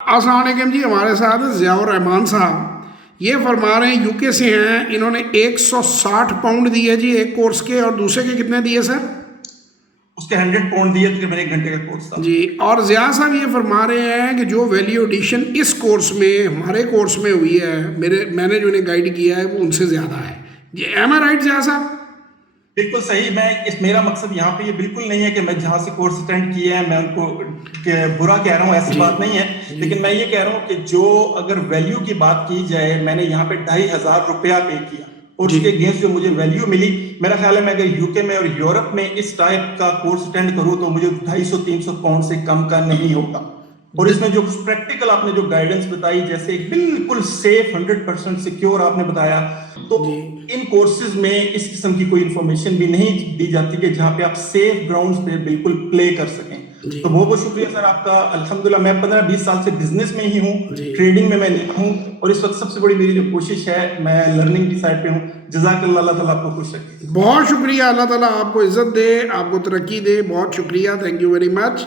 अस्सलाम वालेकुम जी, हमारे साथ ज़ियाउर रहमान साहब। ये फरमा रहे हैं यूके से हैं, इन्होंने 160 पाउंड दिए जी एक कोर्स के, और दूसरे के कितने दिए सर? उसके 100 पाउंड दिए थे, मैंने 1 घंटे का कोर्स था जी। और ज़िया साहब ये फरमा रहे हैं कि जो वैल्यू एडिशन इस कोर्स में हमारे कोर्स में हुई है, मैंने जो इन्हें गाइड किया है वो उनसे ज़्यादा है जी। एम आई राइट ज़िया साहब? बिल्कुल सही। मेरा मकसद यहाँ पे ये बिल्कुल नहीं है कि मैं जहाँ से कोर्स अटेंड किया है मैं उनको बुरा कह रहा हूँ, ऐसी जी बात नहीं है। लेकिन मैं ये कह रहा हूँ कि जो अगर वैल्यू की बात की जाए, मैंने यहाँ पे 2,500 रुपया पे किया और जी उसके अगेंस्ट जो मुझे वैल्यू मिली, मेरा ख्याल है मैं अगर यूके में और यूरोप में इस टाइप का कोर्स अटेंड करूँ तो मुझे 250-300 पाउंड से कम का नहीं होगा। और इसमें जो प्रैक्टिकल आपने जो गाइडेंस बताई, जैसे बिल्कुल सेफ 100% सिक्योर आपने बताया, तो जी इन कोर्सेज में इस किस्म की कोई इंफॉर्मेशन भी नहीं दी जाती कि जहां पे आप सेफ ग्राउंड्स पे बिल्कुल प्ले कर सकें। जी तो बहुत बहुत शुक्रिया सर आपका। अल्हम्दुलिल्लाह मैं 15-20 साल से बिजनेस में ही हूँ, जी। ट्रेडिंग में मैं नहीं हूँ, और इस वक्त सबसे बड़ी मेरी जो कोशिश है मैं लर्निंग की साइड पे हूँ। जज़ाकल्लाह, अल्लाह ताला आपको खुश रखे। बहुत शुक्रिया, अल्लाह ताला आपको इज़्ज़त दे, आपको तरक्की दे। बहुत शुक्रिया, थैंक यू वेरी मच।